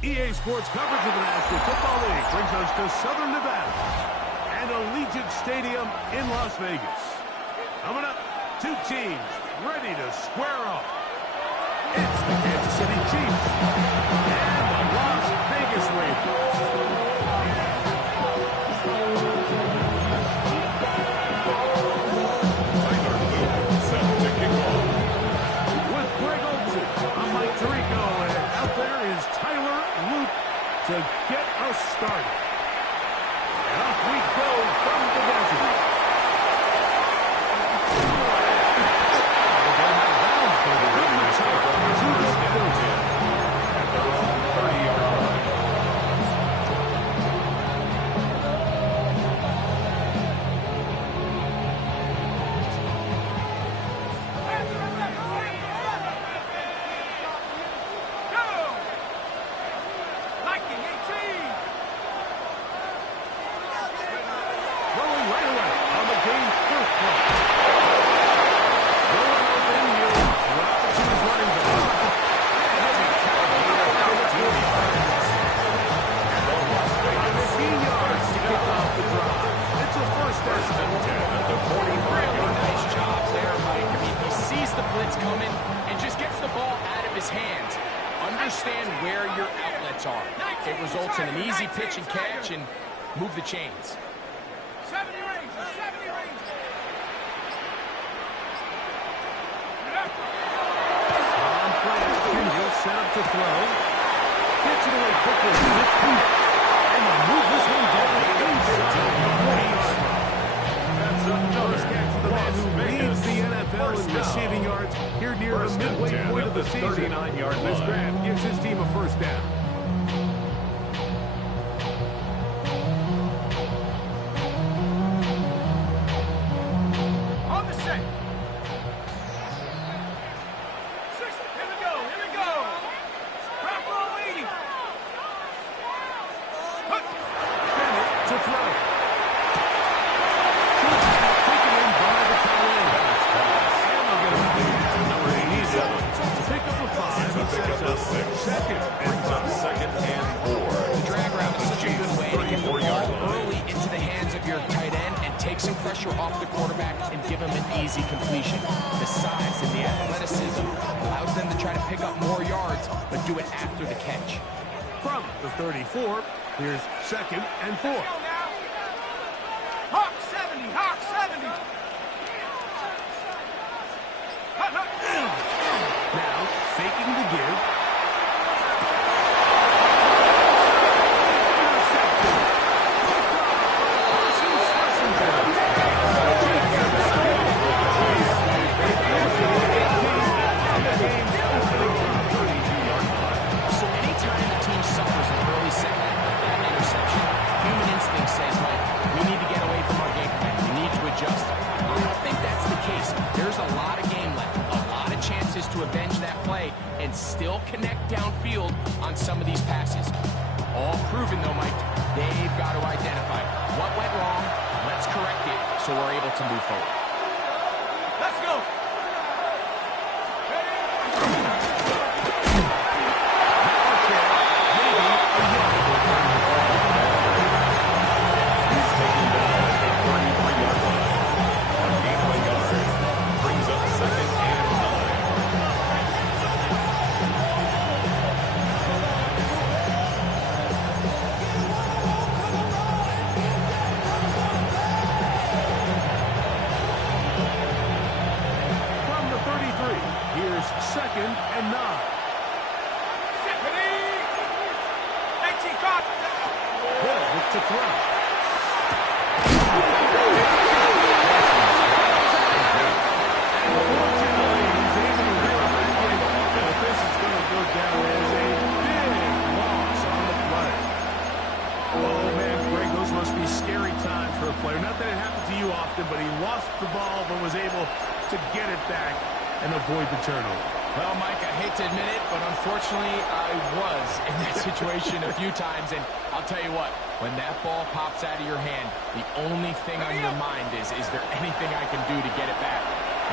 EA Sports coverage of the National Football League brings us to Southern Nevada and Allegiant Stadium in Las Vegas. Coming up, two teams ready to square off. It's the Kansas City Chiefs and the Las Vegas Raiders. Set to kick off. With Greg Olsen, I'm Mike Tirico, and out there is Tyler Luke to get us started. And off we go from the desert. Move the chains. 70 range, 70 range. On play action, he'll set up to throw. Gets it away quickly. And they move this one down inside the 40-yard line. That's another catch for the man who leads the NFL in receiving yards here near the midway point of the season. This grab gives his team a first down. Off the quarterback and give him an easy completion. The size and the athleticism allows them to try to pick up more yards, but do it after the catch. From the 34, here's 2nd and 4. Hawk 70, Hawk 70. Now, faking the give. To avenge that play and still connect downfield on some of these passes. All proven though, Mike, they've got to identify what went wrong, let's correct it so we're able to move forward. Let's go! He's taking down at the 33-yard line. On gainway yard, brings up 2nd and 9. Here's 2nd and 9. Hill with to throw. Unfortunately, he's able to reel it back in. But this is going to go down as a big loss on the play. Oh, man, Greg, those must be scary times for a player. Not that it happened to you often, but he lost the ball but was able to get it back and avoid the turnover. Well, Mike, I hate to admit it, but unfortunately, I was in that situation a few times, and I'll tell you what, when that ball pops out of your hand, the only thing on your mind is there anything I can do to get it back?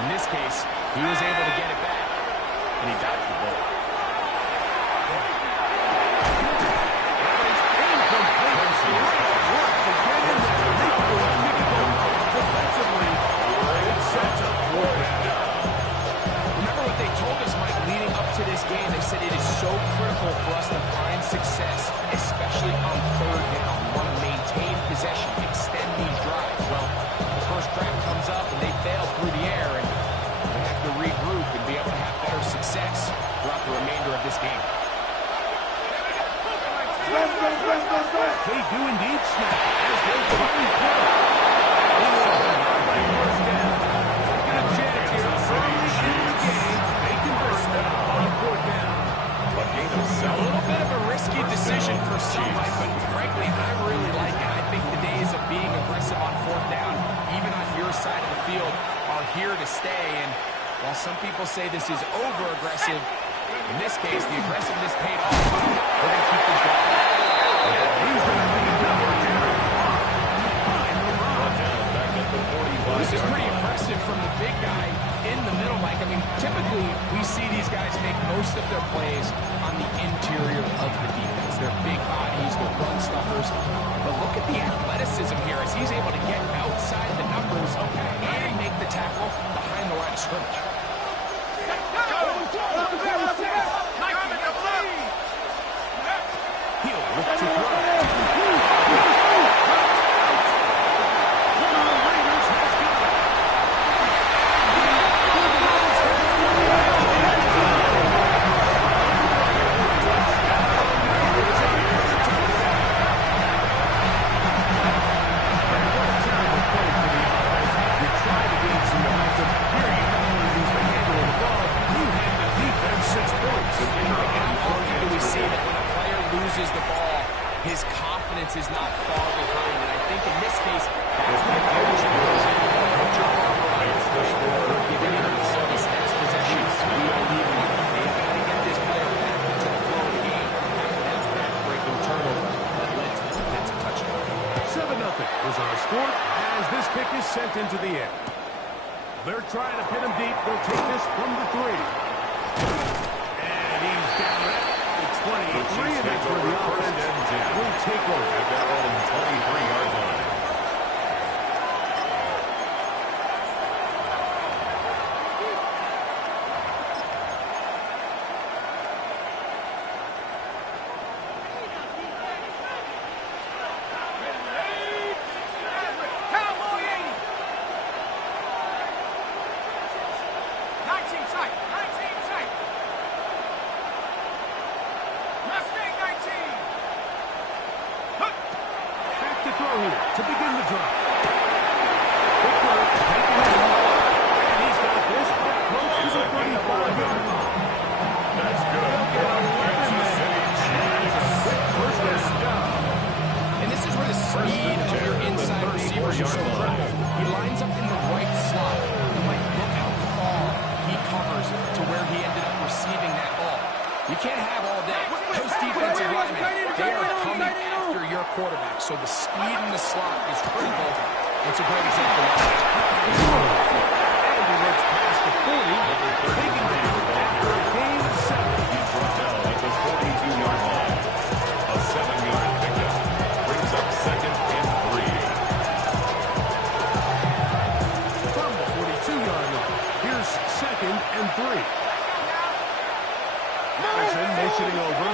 In this case, he was able to get it back, and he got the ball. They do indeed snap as they try and throw. First down. Get a chance here early in the game. They convert on fourth down. A little bit of a risky decision for some, but frankly, I really like it. I think the days of being aggressive on fourth down, even on your side of the field, are here to stay. And while some people say this is over-aggressive, in this case, the aggressiveness paid off. We're going to keep this going. He's going to make another carry. This is pretty impressive from the big guy in the middle, Mike. I mean, typically, we see these guys make most of their plays on the interior of the defense. They're big bodies, they're run stuffers. But look at the athleticism here as he's able to get outside the numbers and make the tackle behind the line of scrimmage. He'll look to throw. His confidence is not far behind, and I think in this case, that's what the coach goes in. Put your armor on, or give it in this next possession. We don't need it. They've got to get this player back into the flow of the game after that back-breaking turnover that led to the defensive touchdown. 7-0 is our score as this kick is sent into the air. They're trying to pin him deep. They'll take this from the 3. And he's down at the 23, and that's where the offense will take over at their own 23-yard line. To begin the drive. Quick work, taking it in, and he's got this up close to the 35-yard line. That's good. They'll get 11 and a quick first down. And this is where the speed of your inside receivers are so critical. He lines up in the right slot. You might look how far he covers to where he ended up receiving that ball. You can't have all day. Those defensive linemen, they are coming after your quarterback. So the speed in the slot is critical. It's a great example of that. And he looks past the 40, taken down after a gain of 7. He's brought down at the 42-yard line. A 7-yard pickup brings up 2nd and 3. From the 42-yard line, here's 2nd and 3. Madison motioning over.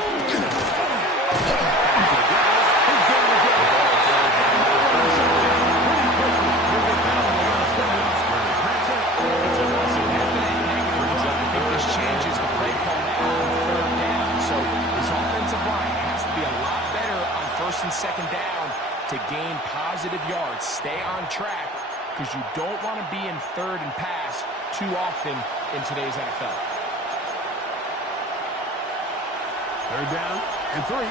Changes the play call now on 3rd down. So this offensive line has to be a lot better on 1st and 2nd down to gain positive yards. Stay on track because you don't want to be in 3rd and pass too often in today's NFL. 3rd down and 3.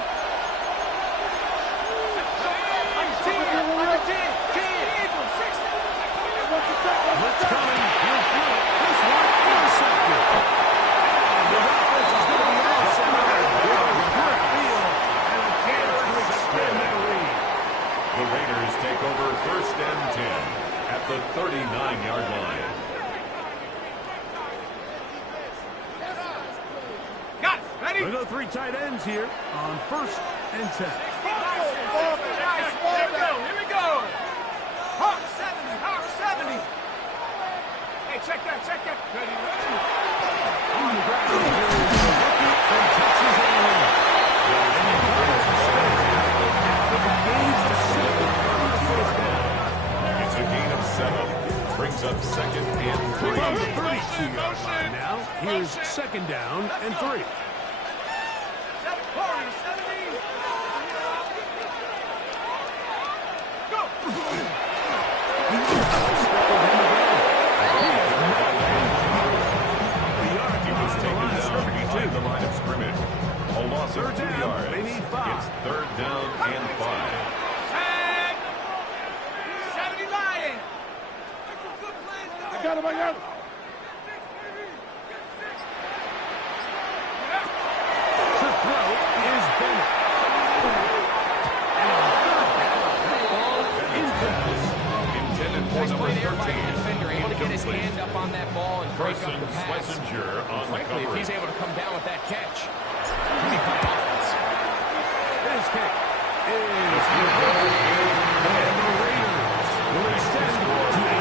Blitz coming. He'll throw it. This one intercepted. And the offense is going to be all set up. Good field and a chance to extend that lead. The Raiders take over 1st and 10 at the 39-yard line. Got it. Ready? We go 3 tight ends here on 1st and 10. Here we go. Hawk 70. Hawk 70. Hey, check that. Ready. On the ground, here is the rookie from Texas A&M. And he covers the center after the gain of 7 on the 1st down. It's a gain of 7. Brings up 2nd and 3. From the 32-yard line now, here's 2nd down and 3. Third down and 5. Tag! 70 Lions! I got him, I got him. To throw is Bennett. And on third down, that ball is Intended for Nice number play there by 13. the defender, able to get his hand up on that ball and break up Carson the pass. Schlesinger on the Frankly, if cover. he's able to come down with that catch, he'll be playing offense. His kick is good. And the Raiders will extend to a 10-0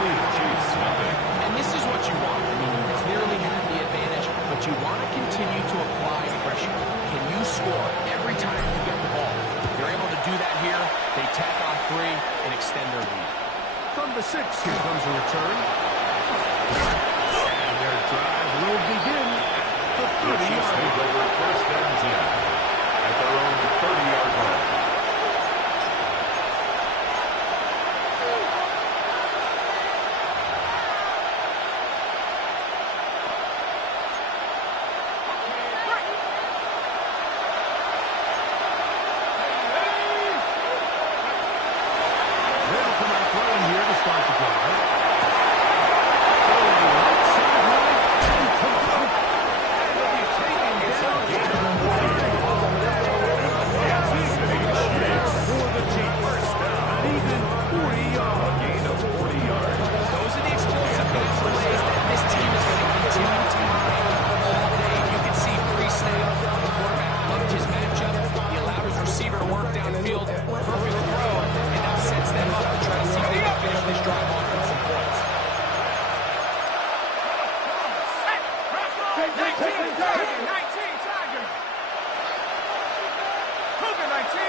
lead. Chiefs, nothing. And this is what you want. I mean, you clearly have the advantage, but you want to continue to apply pressure. Can you score every time you get the ball? They're able to do that here. They tack on 3 and extend their lead. From the 6, here comes a return. And their drive will begin at the The Chiefs 30-yard move line. over first and 10 at their own 30-yard line. They'll come out throwing here to start the drive. Going right sideline and caught. And they'll be taken down. For the Chiefs. An even 40 yards. Gain of 40 yards. Those are the explosive pass plays that this team is going to continue to mine all day. You can see pre-snap, the quarterback loved his matchup. He allowed his receiver to work downfield. Perfect throw. And now sets them up to try to see if they can finish this drive off with some points. 19 Tiger! Cougar 19!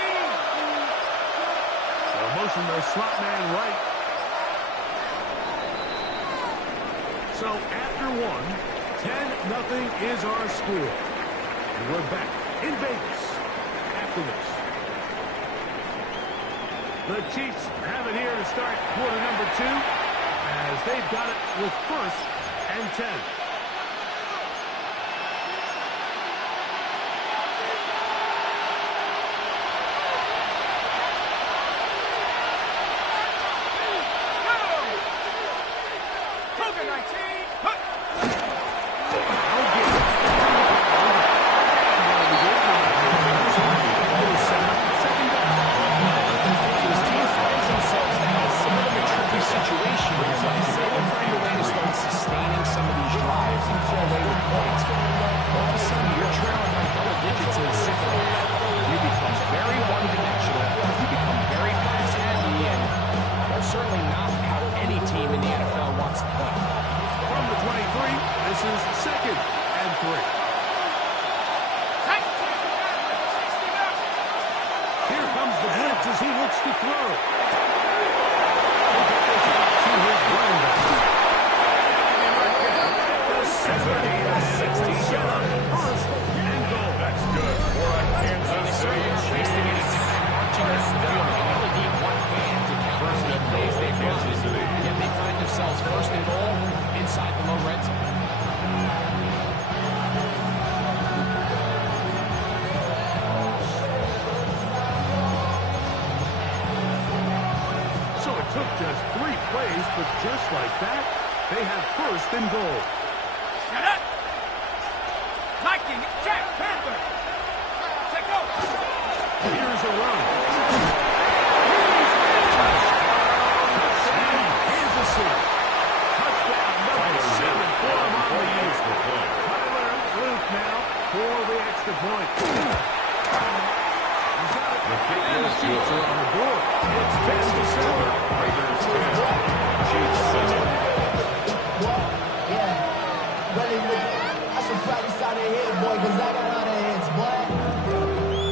They'll motion their slot man right. So after 1, 10-0 is our score. And we're back in Vegas after this. The Chiefs have it here to start quarter number 2 as they've got it with first and 10. Cougar 19! Situation here, but they will find a way to start sustaining some of these drives and come away with points. All of a sudden, you're trailing by double digits in the second half. You become very one-dimensional. You become very pass-heavy, and that's certainly not how any team in the NFL wants to play. From the 23, this is second and 3. Here comes the blitz as he looks to throw. He'll get this out to his running back. The 70-60 set up first and goal. That's good for a Kansas They City certainly aren't wasting any time marching down the field. They only need one hand to counter the plays they've run. Kansas City. Yet they find themselves first and goal inside the low red zone. So it took just 3 plays, but just like that, they have first and goal. Shut up! Lightning, Jack Panther! Check out! Here's a run. Touchdown, Kansas City. Touchdown number 7 for him on the year. Tyler Luke now for the extra point. He's got it. The kick And the is Chiefs good. are on the board. It's 10-7. Raiders 10, Chiefs 7. Yeah, really, I should probably start a hit, boy, because I got all the hits, boy.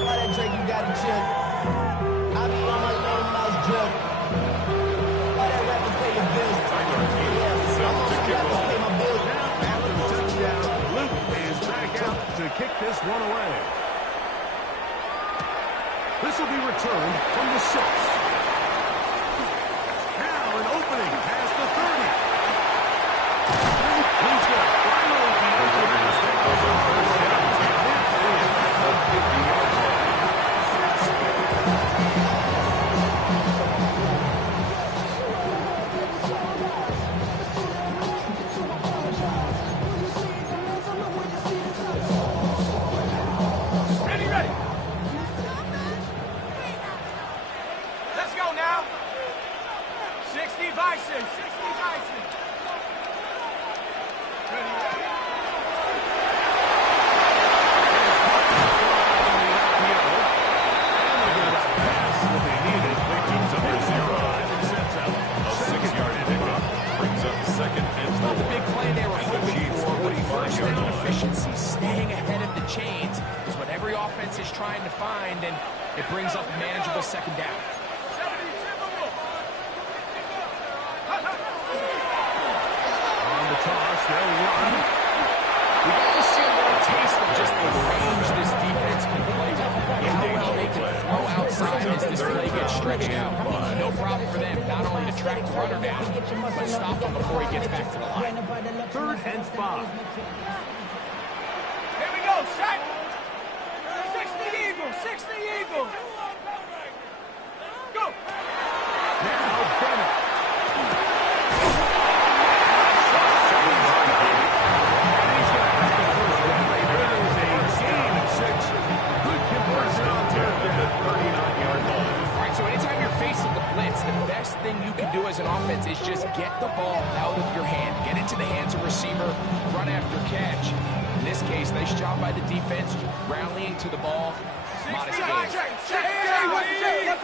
All that drink you got to chill. I be on my little mouse drip. All that rappers pay your bills. Tyler Hill Yeah, set I'm on to some kick rappers off. pay my bills. Now, after the touchdown, Luke is back out to kick this one away. This will be returned from the 6. Now an opening past the 30. He's going to finally be able to Raiders take over first and 10 at the 50-yard line. nicely, 60 nicely. Ready, ready. A 6-yard pickup brings up second and Not the 4. big play they were And the hoping Chiefs for, but 45 first yard down line. efficiency, staying ahead of the chains, is what every offense is trying to find, and it brings up a manageable second down. 70, typical. On the toss, they'll run. We got to see a little taste of just the range this defense can play with. How well they can throw outside as this play gets stretched out. No problem for them, not only to track the runner down, but stop him before he gets back to the line. 3rd and 5. Here we go, set. 60 Eagle, 60 Eagle. Go. Now Bennett. And he's got back the first one. It is a gain of 6. Good conversion on third down. 39-yard line. All right, so anytime you're facing the blitz, the best thing you can do as an offense is just get the ball out of your hand. Get into the hands of receiver, run after catch. In this case, nice job by the defense, rallying to the ball. Modest gains. Check, check, check.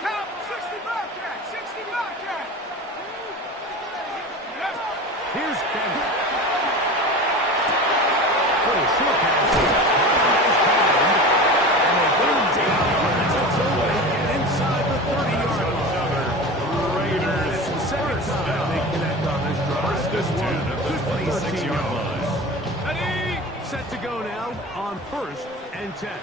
Count, 60 Bobcat, 60 Bobcat. Here's Bennett. Little short pass. And they boom down. Until they get inside the 30-yard line. Raiders. It's the second time they connect on this drive. This one, good for 13 6-yard yards. line. Ready, Set to go now on 1st and 10. set.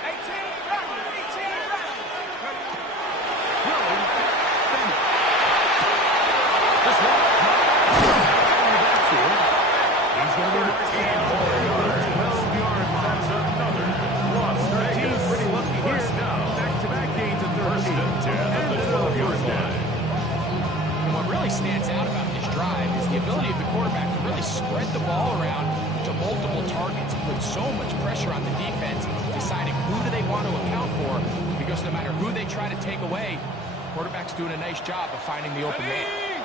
18, round, 18, round. Throwing, Bennett. This one, in the backfield. He's going to be marking it for another 12-yard line. That's another loss. 13's pretty lucky here. First down. Back-to-back gains of 13. First and 10 at the another 12-yard first down. line. And what really stands out about this drive is the ability of the quarterback to really spread the ball around to multiple targets, put so much pressure on the defense, deciding who do they want to account for, because no matter who they try to take away, the quarterback's doing a nice job of finding the open man. Ready.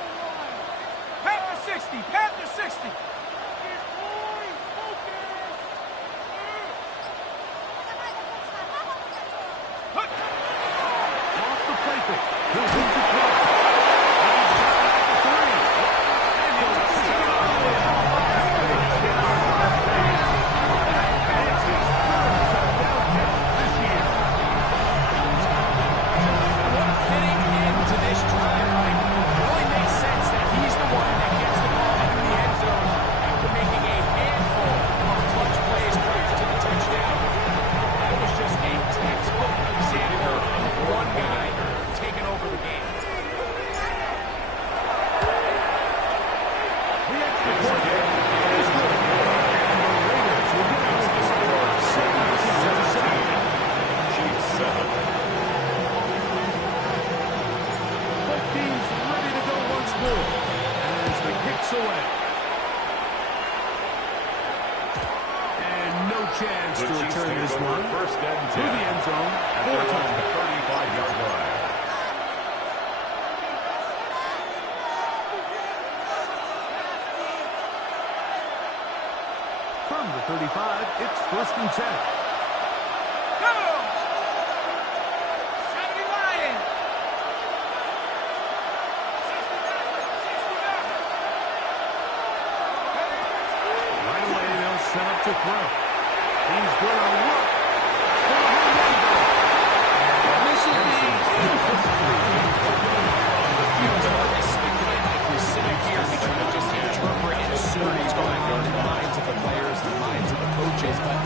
Panther 60, Panther 60. Off the play fake. He'll move the clock. He's got it at the 3. And he'll take it all the way out. That's his third touchdown catch this year. What a fitting end to this drive. Like, it really makes sense that he's the one that gets the ball in the end zone after making a handful of clutch plays prior to the touchdown. That was just a textbook example of one guy taking over the game. The extra point is good. And the Raiders will get on the score 17-7. Chiefs 7. Both teams ready to go once more as the kick's away. And no chance The to Chiefs return take this over one. first and 10. To the end zone At for their a own touchdown. 35-yard line. From the 35, it's 1st and 10. Go. 70 Lion. 60 Right away, they'll set up to throw. He's going to look for a home run ball. And this will be It's hard to speculate like we're sitting here and trying to just interpret and assume what's going on in the minds of the players, the minds of the coaches, but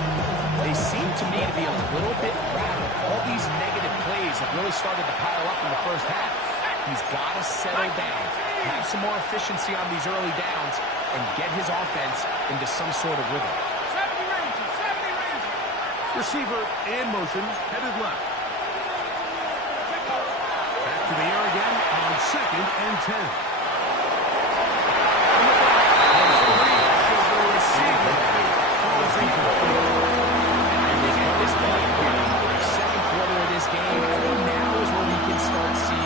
they seem to me to be a little bit rattled. All these negative plays have really started to pile up in the first half. He's got to settle down, have some more efficiency on these early downs, and get his offense into some sort of rhythm. 70 Rangers, 70 Rangers. receiver in motion, headed left. Back to the air again on 2nd and 10. Second quarter of this game, I think now is where we can start seeing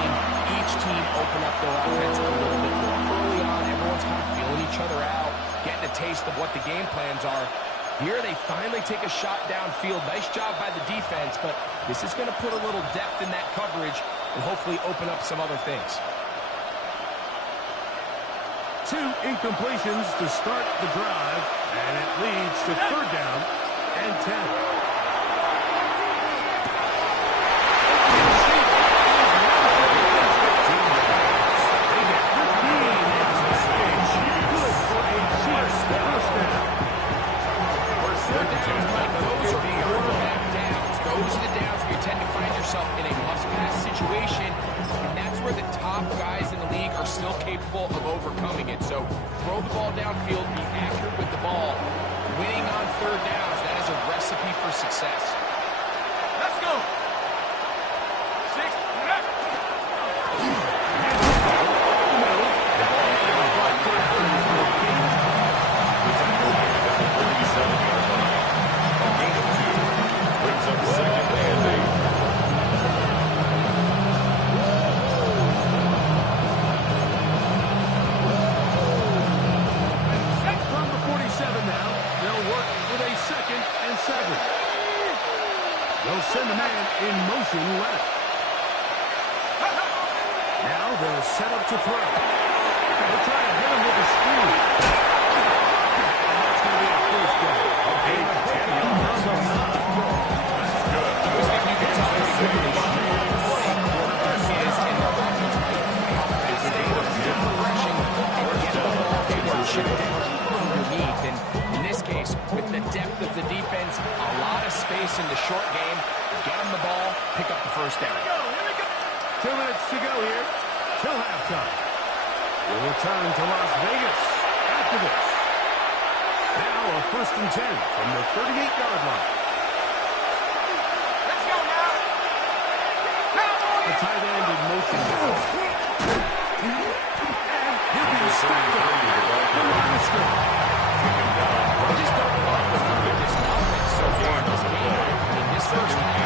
Here they finally take a shot downfield. Nice job by the defense, but this is going to put a little depth in that coverage and hopefully open up some other things. 2 incompletions to start the drive, and it leads to 3rd down and 10. Those are the downs where you tend to find yourself in a must-pass situation, and that's where the top guys in the league are still capable of overcoming it. So throw the ball downfield, be accurate with the ball. Winning on 3rd downs, that is a recipe for success. Let's go. 6. From the 47 now, they'll work with a 2nd and 7. They'll send a man in motion left. Now they'll set up to throw. They'll try to hit him with a screen. And that's going to be a 1st down. Okay, 10 yards. That's good. I was thinking you could tell pretty quickly what the quarterback is in their offense. How fast they work through progression and get the ball able to chip down underneath. And in this case, with the depth of the defense, a lot of space in the short game. Get them the ball, pick up the 1st down. 2 minutes to go here till halftime. We'll return to Las Vegas after this. Now a 1st and 10 from the 38-yard line. Let's go now. The tight end in motion now. And he'll be stacked up. The line is good. They just don't love with this offense so far in this game. I mean, this first half,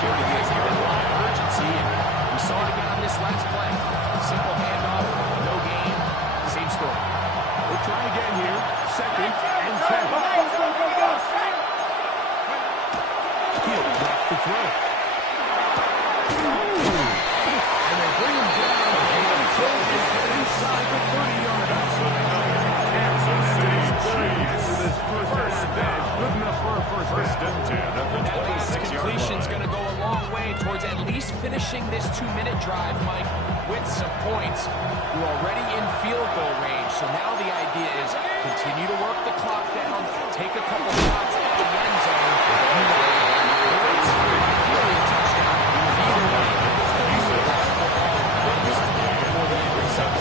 Jody has given a lot of urgency, and we saw it again on this last play. Simple handoff, no gain, same story. We'll try again here. 2nd and 10. He'll drop the throw. And they bring him down inside the 30-yard line. Kansas City's with his first down. Good enough for a 1st down. That last completion's going to go a long way towards at least finishing this 2-minute drive, Mike, with some points. You're already in field goal range, so now the idea is continue to work the clock down, take a couple shots at the end zone, points, really a touchdown. Either way, before the end result.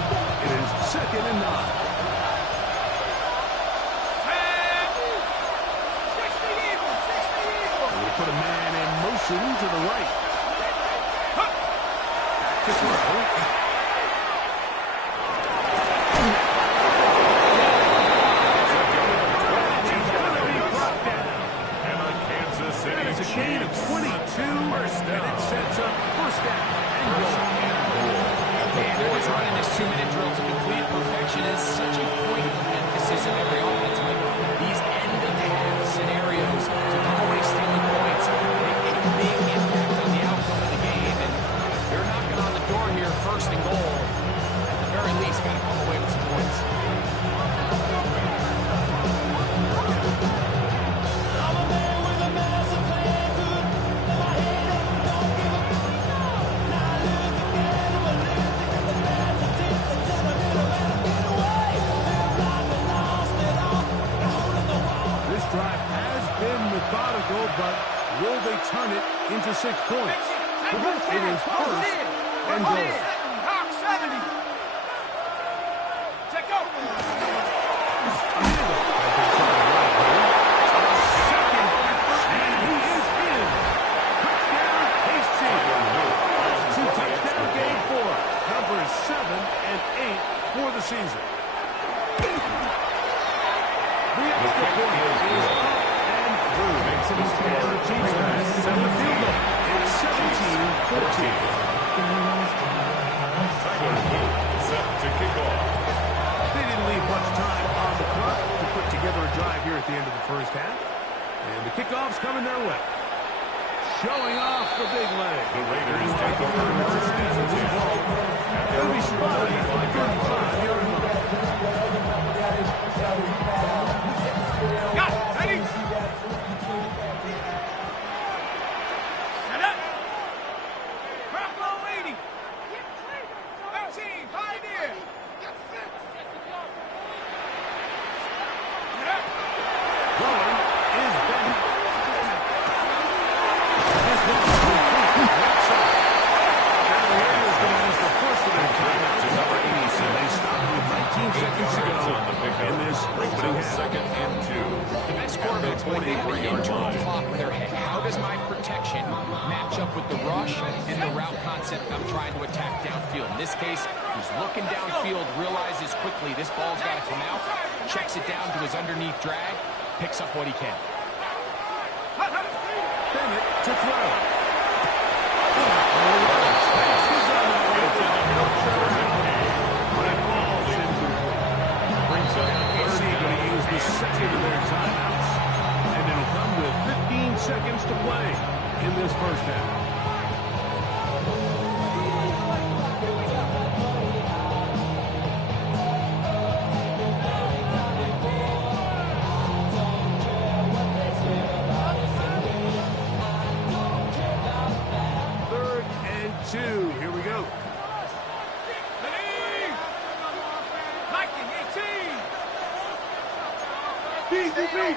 2nd and 9. It is 2nd and 9. We'll put a man in motion to the right. Back to throw. It's a gain of 22, and it sets up 1st down and goal. And they're just running this 2-minute drill to complete perfection is such a point of emphasis in every offense. These end-of-half scenarios to come away stealing points make a big impact on the outcome of the game. And they're knocking on the door here, 1st and goal. At the very least, got to come away with some points. But will they turn it into 6 points? It is 1st and goal. Hawk 70. Check go. And he is in. Touchdown, KC. 2-touchdown game for numbers 7 and 8 for the season. The extra point is up. Makes it a score. The Chiefs send the field goal. It's 17-14. Tyler Heath set to kick off. They didn't leave much time on the clock to put together a drive here at the end of the first half. And the kickoff's coming their way. Showing off the big leg. The Raiders take the first and 10. It'll be spotted at the 35-yard line. Got it. Ready? Set up. Bravo 80. 18. Pioneer. Set up. Going is Bennett. This one's complete. Right side. Now the Raiders going to use the first of their timeouts. And they stopped with 19 seconds to go in this opening half. Second and 2. The best quarterbacks, when they have an internal clock in their head, how does my protection match up with the rush and the route concept I'm trying to attack downfield? In this case, he's looking downfield, realizes quickly this ball's got to come out, checks it down to his underneath drag, picks up what he can. Bennett to throw. Second of their timeouts, and it'll come with 15 seconds to play in this first half. Third and 2. Here we go. Liking 18. Stay open.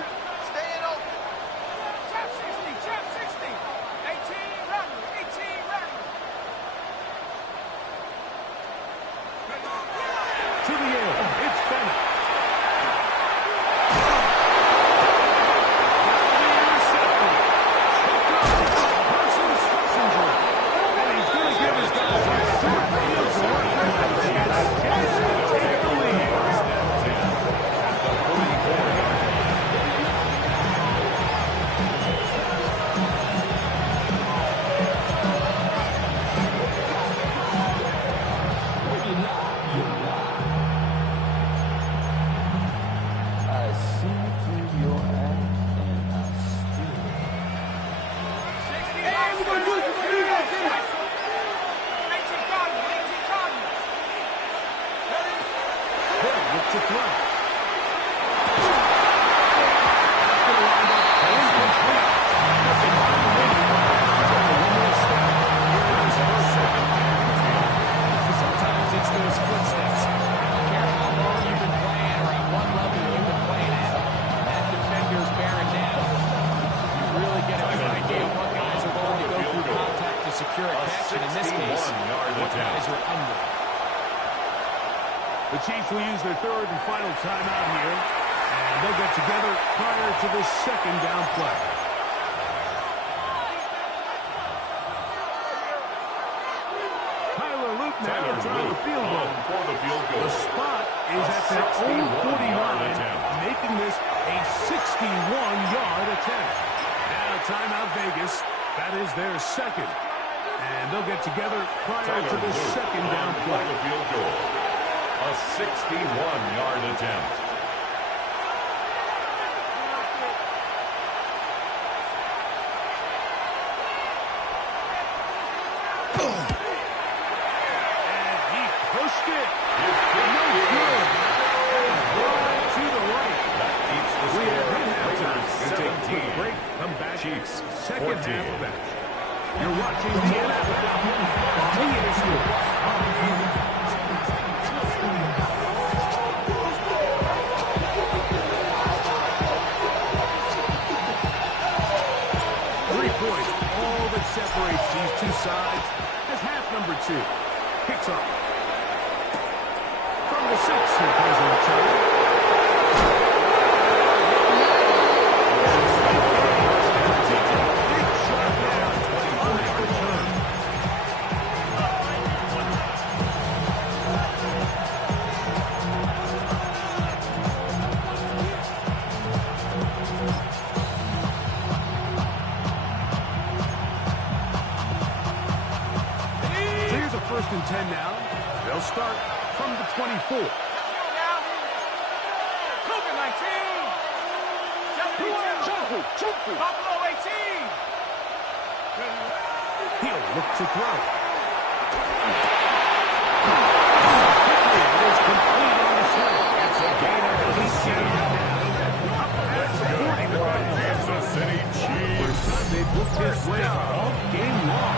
Stay open. Trap 60. Trap 60. 18 runner. 18 runner. To the air. It's Bennett. And he's going to give his guys a short field to work with and a chance to take the lead. To throw. Sometimes it's those footsteps. I don't care how long you've been playing or at what level you've been playing at. That defender's bearing down. You really get a good idea of what guys are going to go through contact to secure a catch, and in this case, what guys are under. The Chiefs will use their third and final timeout here, and they'll get together prior to the second down play. Tyler Luke now trying the field goal. For the field goal. The spot is at their own 49, making this a 61-yard attempt. Now timeout Vegas. That is their second. And they'll get together prior to the second down play. For the field goal. A 61-yard attempt. And he pushed it. No good. Wide to the right. That keeps the We score. have Raiders take 17. break. Come back. Chiefs Second 14. half of action. You're watching the NFL on EA Sports. 3 points, all that separates these two sides as half number 2 kicks off. From the 6, he plays a return. Big shot there on that return. To and 10 now. They'll start from the 24. Let's go now. Cougar 19. 72. Buffalo 18. He'll look to throw. It is complete on the sling. It's a gain of 8. Kansas City Chiefs. First time they've looked his way all game long.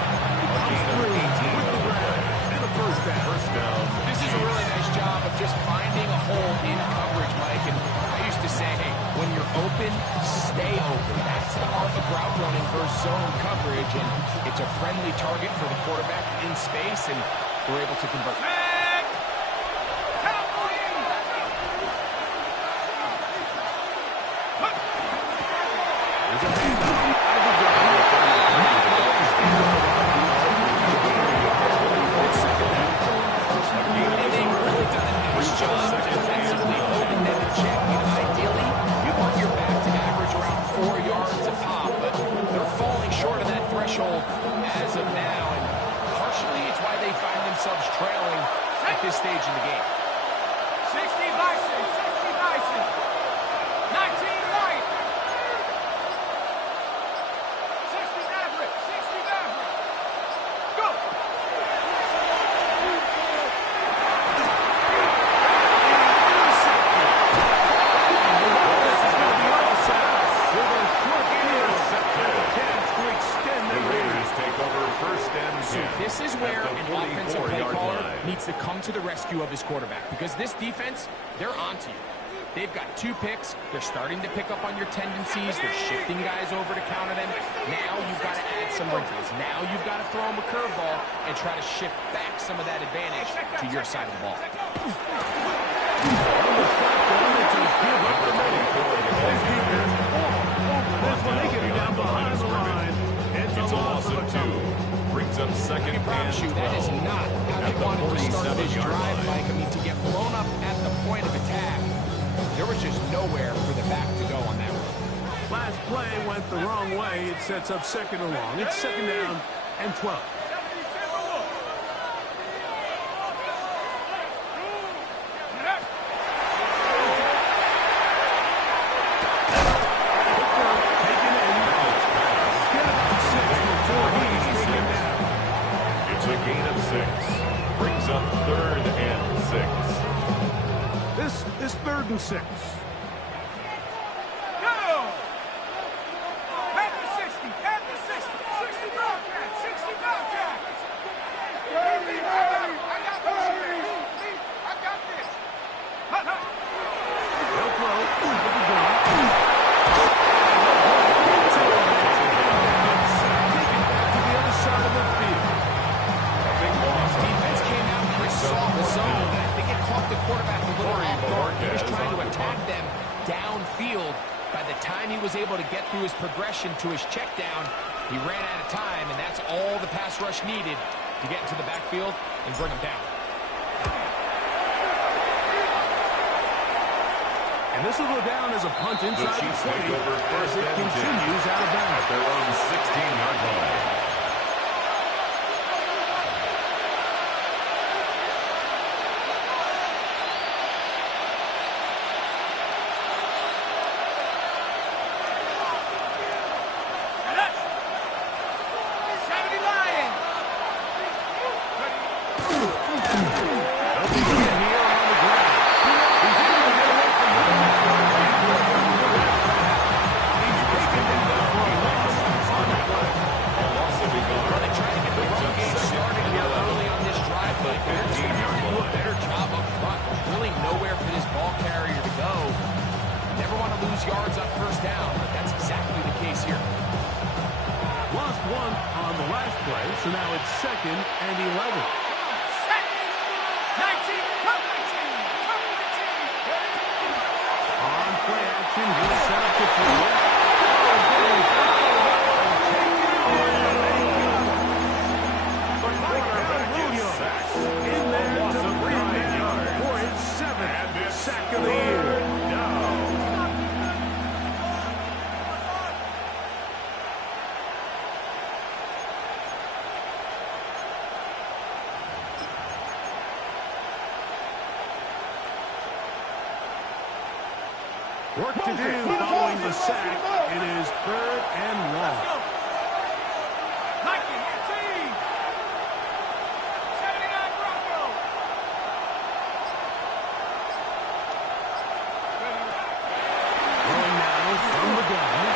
Comes through with the grab and a first down. First down. This is a really nice job of just finding a hole in coverage, Mike. And I used to say, hey, when you're open, stay open. That's the art of route running versus zone coverage. And it's a friendly target for the quarterback in space, and we're able to convert. As of now, and partially it's why they find themselves trailing at this stage in the game. 60 Bison, 60 Bison. 19 right. 60 Maverick, 60 Maverick. Go. So this is where an offensive play caller needs to come to the rescue of his quarterback, because this defense, they're onto you. They've got 2 picks. They're starting to pick up on your tendencies. They're shifting guys over to counter them. Now you've got to add some wrinkles. Now you've got to throw them a curveball and try to shift back some of that advantage to your side of the ball. It's a loss of 2. Brings up second. I promise you, that is not how they wanted to start this drive, Mike. I mean, to get blown up at the point of attack, there was just nowhere for the back to go on that one. Last play went the wrong way. It sets up second and long. It's second down and 12. It's a gain of 6. Brings up 3rd and 6. This is 3rd and 6. Go! At the 60, at the 60. 60 Bobcats, 60 Bobcats. I got this. They'll throw with the gun. Taken back to the other side of the field. Defense came out in a soft zone. I think it caught the quarterback a little off guard. He was trying to attack them downfield. By the time he was able to get through his progression to his check down, he ran out of time, and that's all the pass rush needed to get into the backfield and bring him down. And this will go down as a punt inside the Chiefs 20 take over as first it and 10 continues out of bounds. at their own 16-yard line. Yards on first down, but that's exactly the case here. Lost 1 on the last play, so now it's 2nd and 11. On play action, he'll set up to throw. In there to bring down for his 7th sack of the year. Work to do following the sack. It is 3rd and long. Nike, team. 79 Bronco. Throwing now from the gun.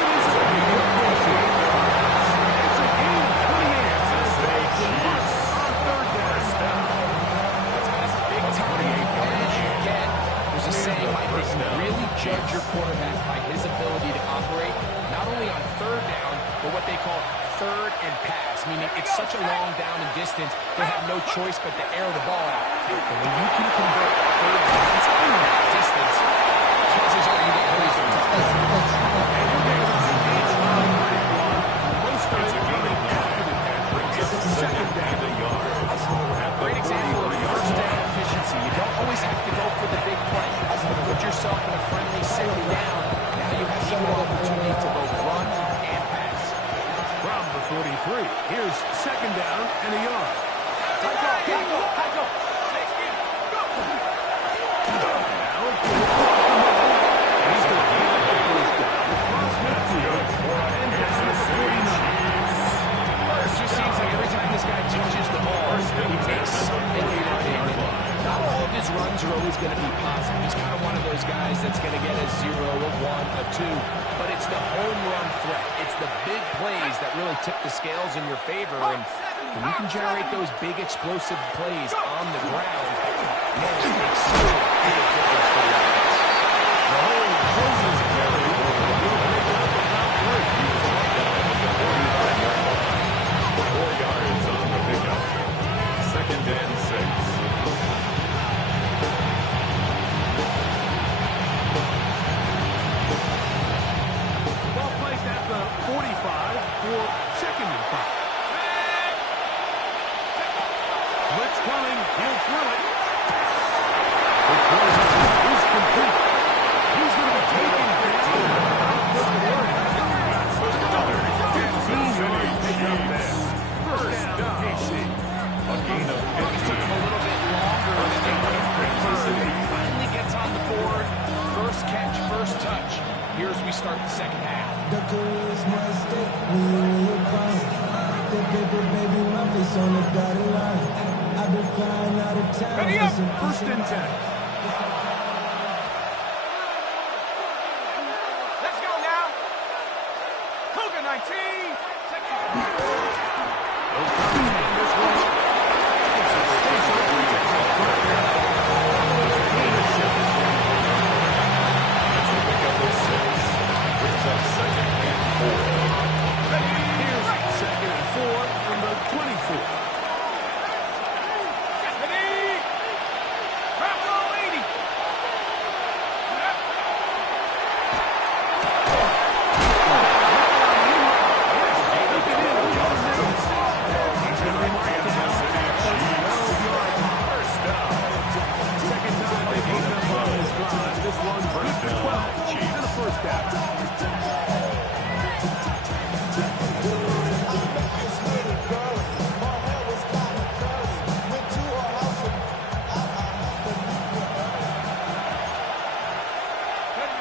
It's a gain of 28. On 3rd down. That's a big time advantage you get. There's a saying like this: really judge your quarterback by his ability to operate not only on 3rd down, but what they call 3rd and pass, meaning it's such a long down and distance, they have no choice but to air the ball out. And when you can convert 3rd downs in that distance, chances are you get really some Great example of 1st down efficiency. You don't always have to go for the big play. Put yourself in a friendly 2nd down. Now you have equal opportunity to both run and pass. From the 43, here's 2nd down and a yard. He's going to get the 1st down. Across midfield. And gets to the 49. It just seems like every time this guy touches the ball, he makes something run in. Not all of his runs are always going to be positive. He's kind of one of those guys that's going to get a 0, a 1, a 2. But it's the home run threat. It's the big plays that really tip the scales in your favor. And when you can generate those big explosive plays on the ground, man, it makes such a big difference for the offense. The hole closes carry. He'll pick up about 3. 4 yards on the pickup. 2nd and 6. Ball placed at the 45 for 2nd and 5. Blitz coming. He'll throw it. The throw is complete. He's going to be taken down. 15-yard pickup there. 1st down, KC. A gain of It took him a little bit longer than they would have preferred. He finally gets on the board. 1st catch, 1st touch. Here as we start the 2nd half. The career's my stake when you in your prime. The paper, baby, my face on the dotted line. I've been flying out of town. Ready up. 1st and 10. Let's go now. Cougar 19. Here's 2nd and 4 from the 24. Ready. Bravo 80. This one good for 12 and a 1st down.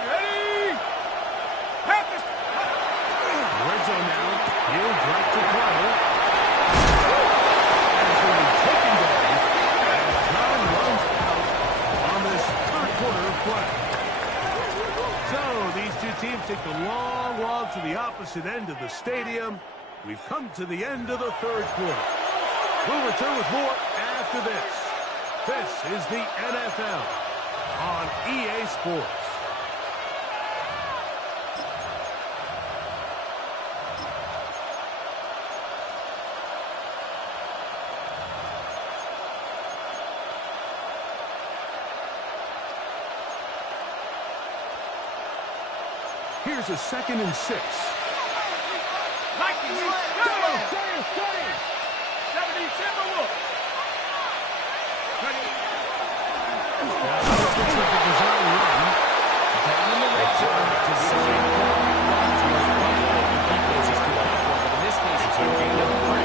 Ready. Panthers. Red zone now. He'll drop to throw. And it's going to be taken down as time runs out on this 3rd quarter play. So these two teams take the long walk to the opposite end of the stadium. We've come to the end of the 3rd quarter. We'll return with more after this. This is the NFL on EA Sports. Here's a 2nd and 6. Nike, go. 70 Timberwolves. Ready. Looks like a design run. Down in the red zone, design run to his right foot for defenses to allow for. But in this case, it's a gain of 3.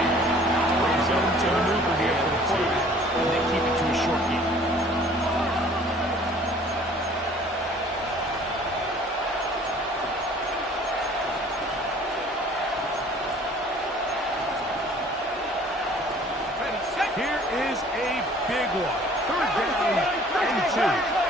Brings up to maneuver here for the quarterback, and they keep it to a short game. is a big one. Third down and 2.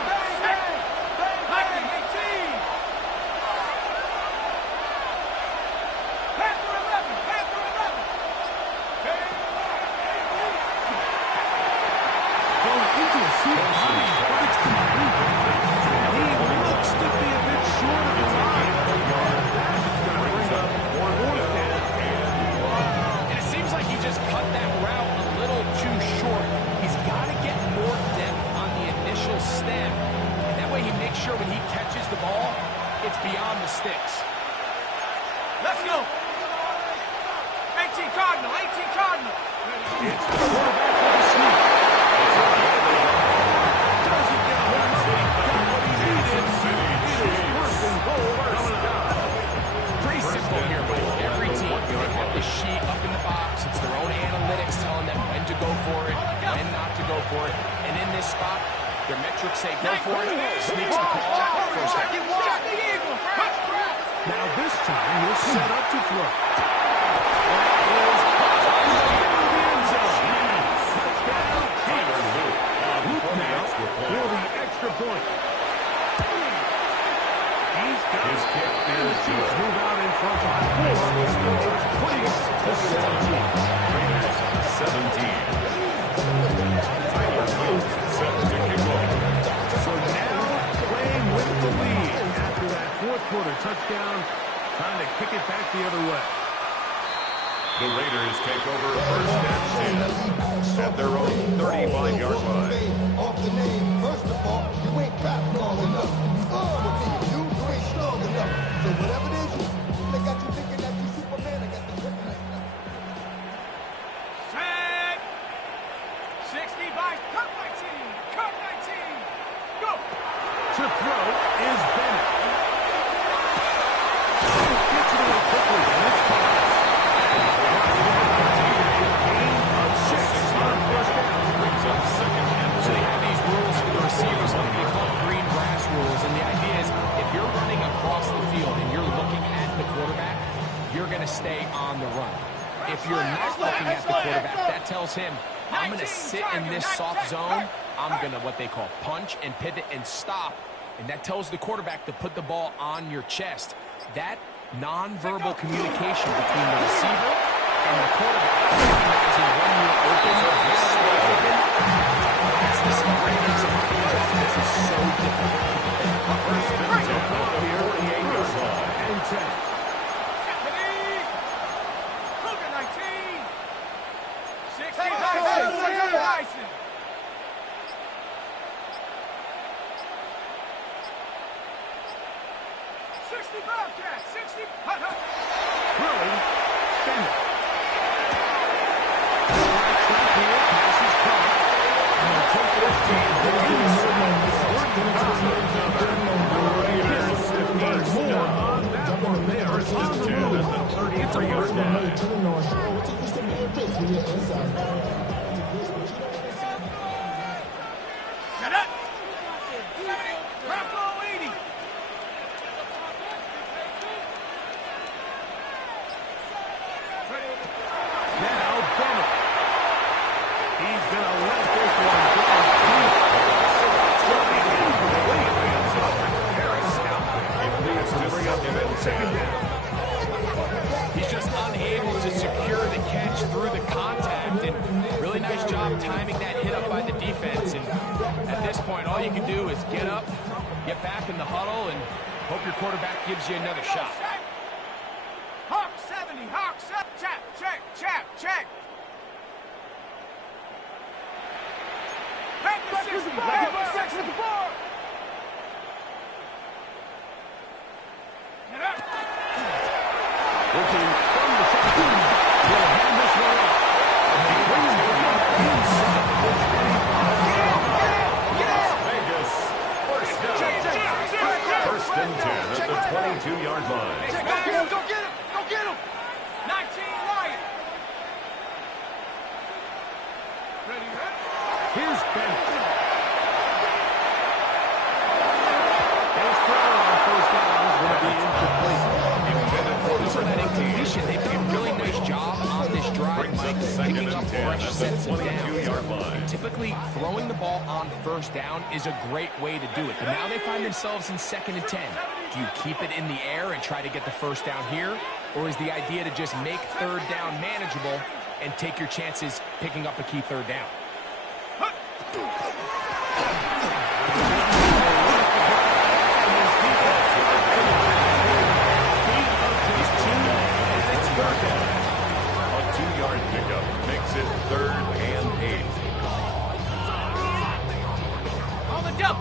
Sure when he catches the ball, it's beyond the sticks. Let's go. 18 Cardinal, 18 Cardinal. It's the quarterback with the sneak. Doesn't get one. Got what he needed. It is first and goal coming up. Pretty simple here, Mike. Every team, they have the sheet up in the box. It's their own analytics telling them when to go for it, when not to go for it. And in this spot, their metrics say go for it, sneaks the call, first down. Now this time, he'll set up to throw. That is into the end zone. Touchdown, Chiefs. Luke now for the extra point. He's got his kick. And the Chiefs move out in front by 4 on the score, putting it to 17. Tyler Luke set to kick off. So now playing with the lead after that fourth quarter touchdown, trying to kick it back the other way. The Raiders take over first and 10 at their own 35-yard line. Off the name, first of all, you ain't rap long enough. You ain't strong enough. So whatever it is, they got you thinking that you Superman. I got the kryptonite. Set. 60 by Kirk 19. Kirk 19. Go. To throw is Bennett. Gets it away quickly, and it's caught. Gain of 6 on first down. Brings up second and 2. So they have these rules for the receivers, what they call green grass rules. And the idea is if you're running across the field and you're looking at the quarterback, you're going to stay on the run. If you're not looking at the quarterback, that tells him, I'm going to sit in this soft zone. I'm going to what they call punch and pivot and stop. And that tells the quarterback to put the ball on your chest. That nonverbal communication between the receiver and the quarterback, recognizing when you're open or you're slow open, that's the stuff that makes it this is so difficult to defend. First and 10 here, 48 and 10. Cougar 19. 60 Bison. 60 Bobcat. 60. Throwing, Bennett. Right track here, pass is caught. And they'll take this game inside the 35. More on that one. They are on the move at the 33-yard line. Shut up. 70. Bravo 80. Now Bennett. He's going to let this one go. Second down. He's just unable to secure the catch through the contact, and really nice job timing that hit up by the defense. And at this point, all you can do is get up, get back in the huddle, and hope your quarterback gives you another shot. Hawk 70. Hawk 7. Check, check, check, check. Back to 60. Back to 60 with the ball. Get up. Looking from the shotgun. He'll hand this one off. And he brings it inside the 25. Vegas. First and 10 at the 22-yard line. Go get him. Go get him. Go get him. 19 Lion. Ready, ready. Here's Bennett. His throw on first down is going to be incomplete. So that incompletion, they've done a really nice job on this drive time, Mike, up second picking and up 10 fresh at the sets of 22-yard downs. line. Typically, throwing the ball on first down is a great way to do it. But now they find themselves in 2nd and 10. Do you keep it in the air and try to get the first down here? Or is the idea to just make 3rd down manageable and take your chances picking up a key 3rd down? A 2-yard pickup makes it 3rd and 8. On the jump.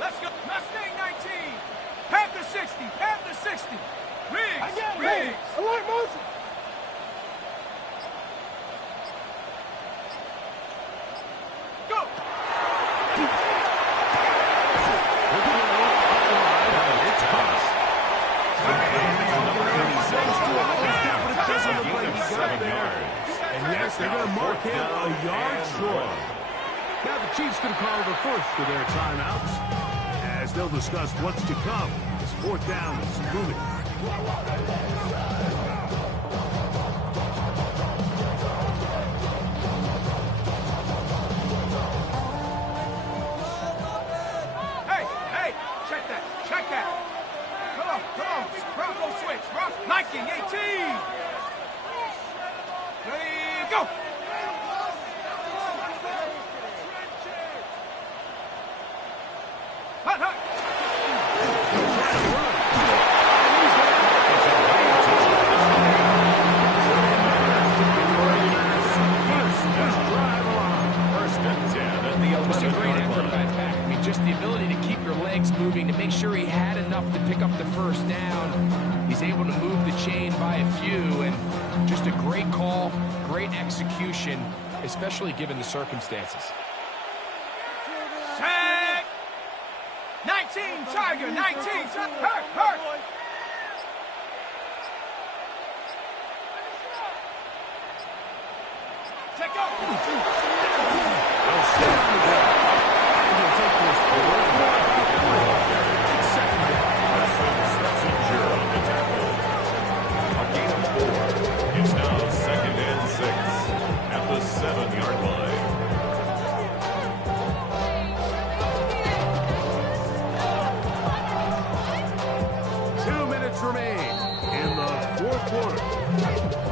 Let's go. Mustang 19. Panther 60. Panther 60. Riggs. Riggs. Alert motion. Go. It's Haas. And yes, they're going to mark him a yard short. Now the Chiefs going to call the first of their timeouts as they'll discuss what's to come as 4th down is moving. Hey, check that. Come on. Bronco switch. Nike 18. Ready, go. Hut. First and 10 at the Just a great 11-yard effort by line. the back. I mean, just the ability to keep your legs moving, to make sure he had enough to pick up the first down. He's able to move the chain by a few, and just a great call, great execution, especially given the circumstances. Set. 19, Tiger, 19. Hurt. Take off. They'll stay on the ground. And he'll take this forward. It's 2nd down. That's a zero on the tackle. A gain of 4. It's now 2nd and 6 at the 7-yard line. Remain in the 4th quarter.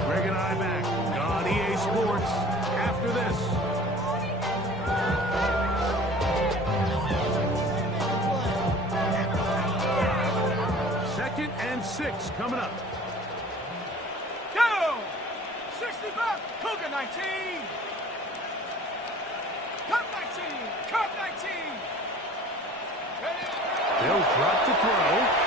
Greg and I back on EA Sports after this. Second and 6 coming up. Go. 65. Cougar 19. Cup 19. Ready. They'll drop to throw.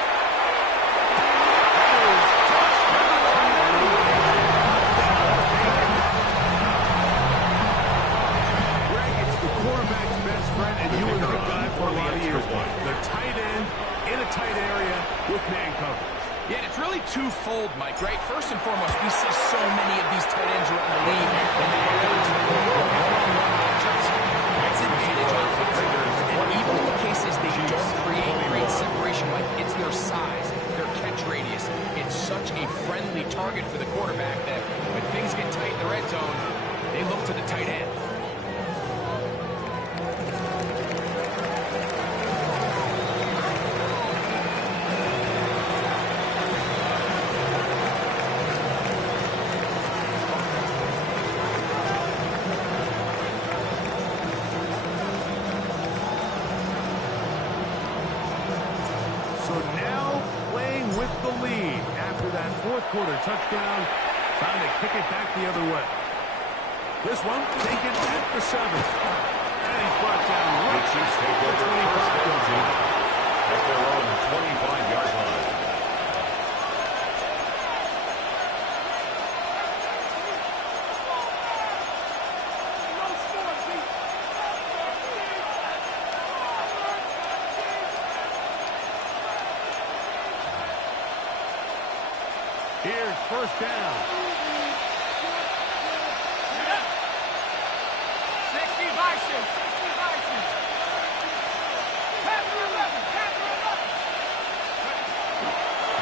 And you were the guy for a lot of years. The tight end in a tight area with man coverage. Yeah, and it's really twofold, Mike, right? First and foremost, we see so many of these tight ends around the league. That's advantage offense. And even in the cases they don't create great separation, like it's their size, their catch radius. It's such a friendly target for the quarterback that when things get tight in the red zone, they look to the tight end. Quarter touchdown. Time to kick it back the other way. This one taken at the 7. And he's brought down right. The Chiefs take over first and 10 at their own 25-yard line. Here's first down. 60 Bison.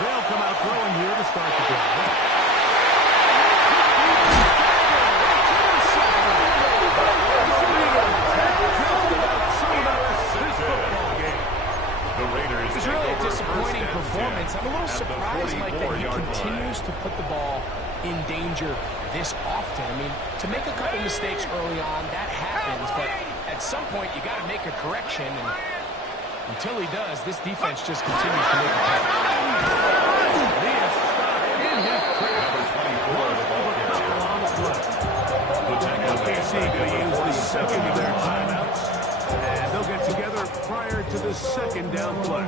They'll come out throwing here to start the drive. The Raiders It's really a disappointing performance. I'm a little surprised, Mike, that he continues to put the ball in danger this often. I mean, to make a couple mistakes early on, that happens, but at some point you got to make a correction, and until he does, this defense just continues to make it happen. Number 24 of the ball carrier. The tackle KC going to use the second of their timeouts, and they'll get together prior to the second down play.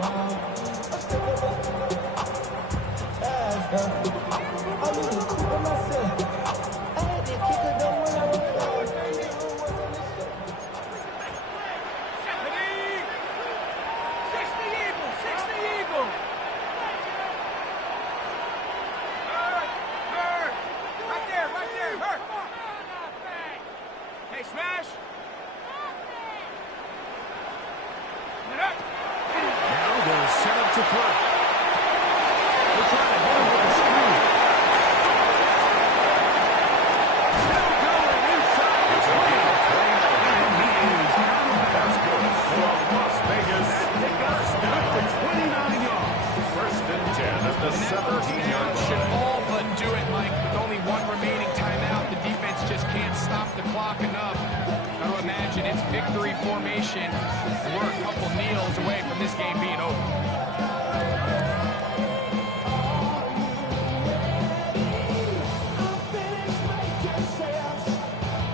Victory formation. We're a couple kneels away from this game being over.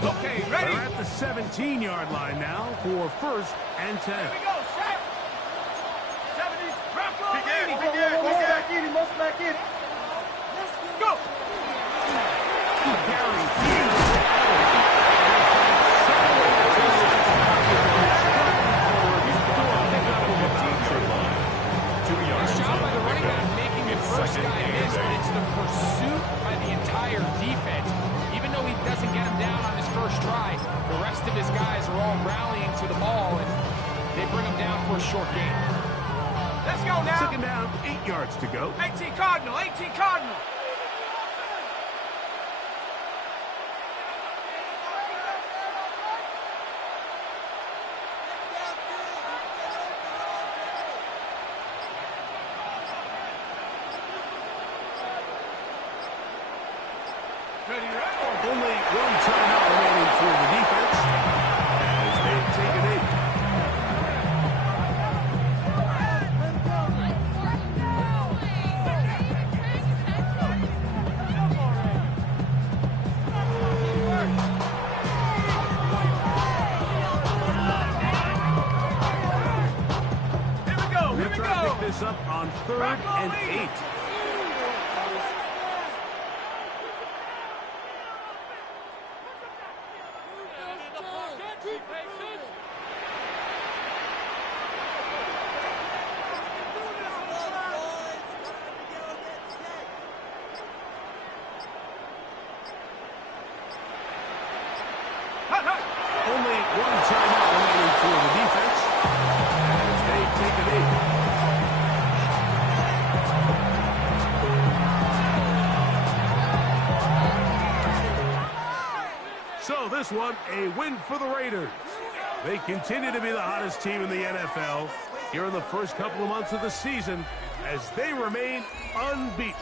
Okay, ready? They're at the 17-yard line now for 1st and 10. Here we go, set. 70, drop on, Back in it, most back in it. go. First guy missed, but it's the pursuit by the entire defense. Even though he doesn't get him down on his first try, the rest of his guys are all rallying to the ball, and they bring him down for a short gain. Let's go now. Second down, 8 yards to go. 18 Cardinal, 18 Cardinal. Only one timeout remaining for the defense as they take a knee. Here we go. Pick this up on 3rd and 8. Only one timeout remaining for the defense as they take a knee. So this one, a win for the Raiders. They continue to be the hottest team in the NFL here in the first couple of months of the season as they remain unbeaten.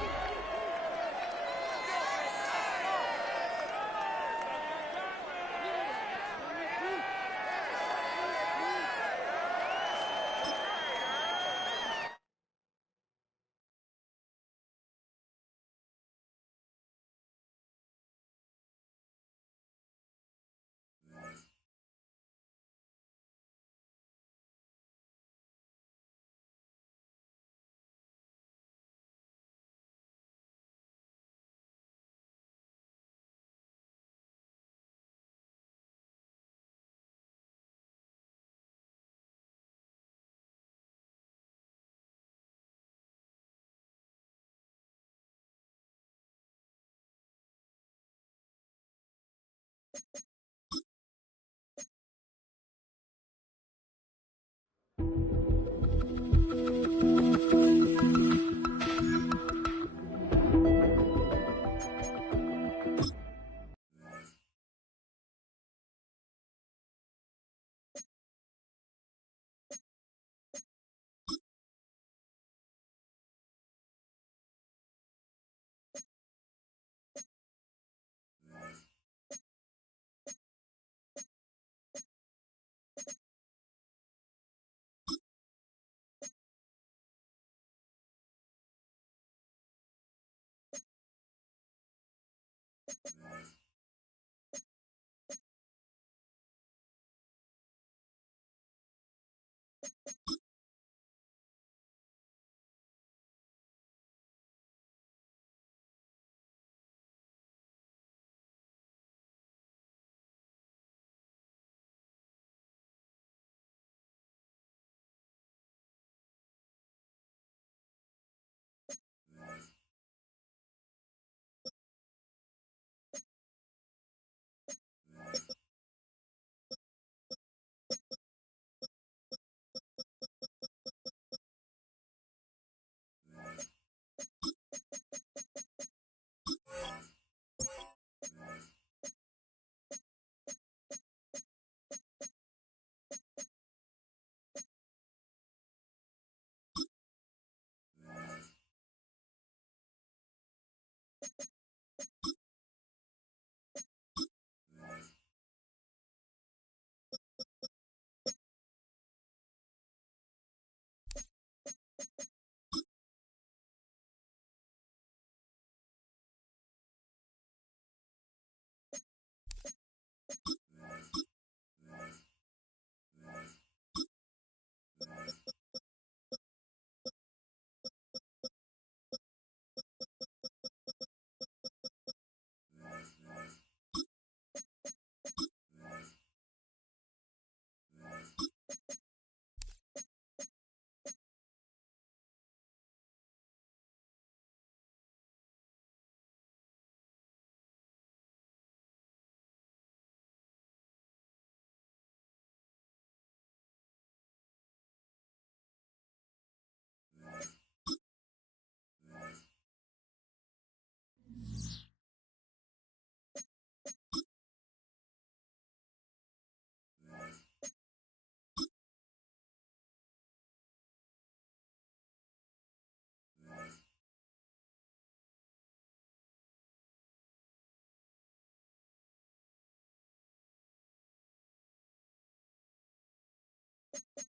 You